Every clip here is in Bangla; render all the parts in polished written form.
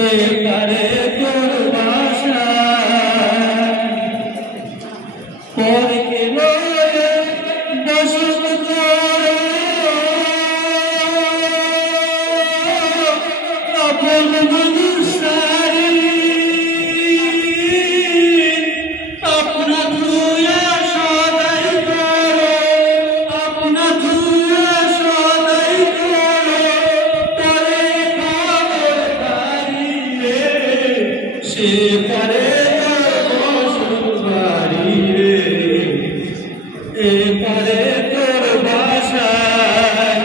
এবারে তোর বাসা পরকে লয়ে বসত করো আপন মানুষ সারি আপনা ধুয়া সদাই করো আপনা ধুয়া সদাই করো পরে খবর বাড়ি রে সে পরে এপারে তোর বাসায়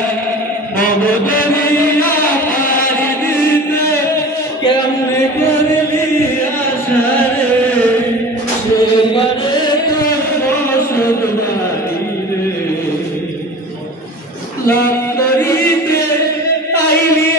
ভবদরিয়া পাড়ি দিতে কেমনে করলি আশা রে সেপারে তোর বসত বাড়ি রে লাভ করিতে আইলি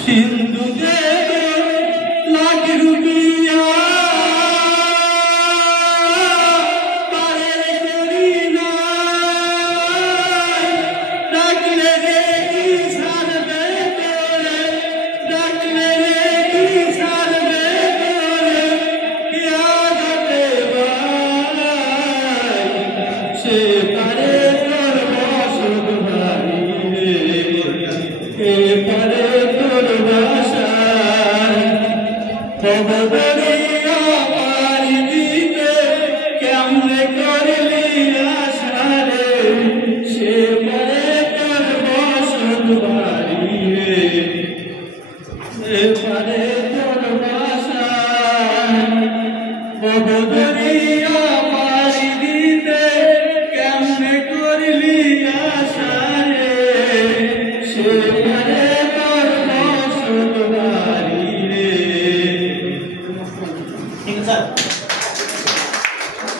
সিন্ধু দেবে লাখ রুপিয়া পারে করি না ডাকলে রে কি সারবে তোরে ডাকলে রে কি সারবে তোরে ইয়াদতে ভাই সে পারে তোর বসত বাড়ি রে এপারে ভবদরিয়া পাড়ি দিতে কেমনে করলি আশা রে সেপারে তোর বসত বাড়ি রে এপারে তোর বাসা ভবদরিয়া পাড়ি দিতে কেমনে করলি আশা রে সেপারে তোর বসত বাড়ি রে। ঠিক আছে।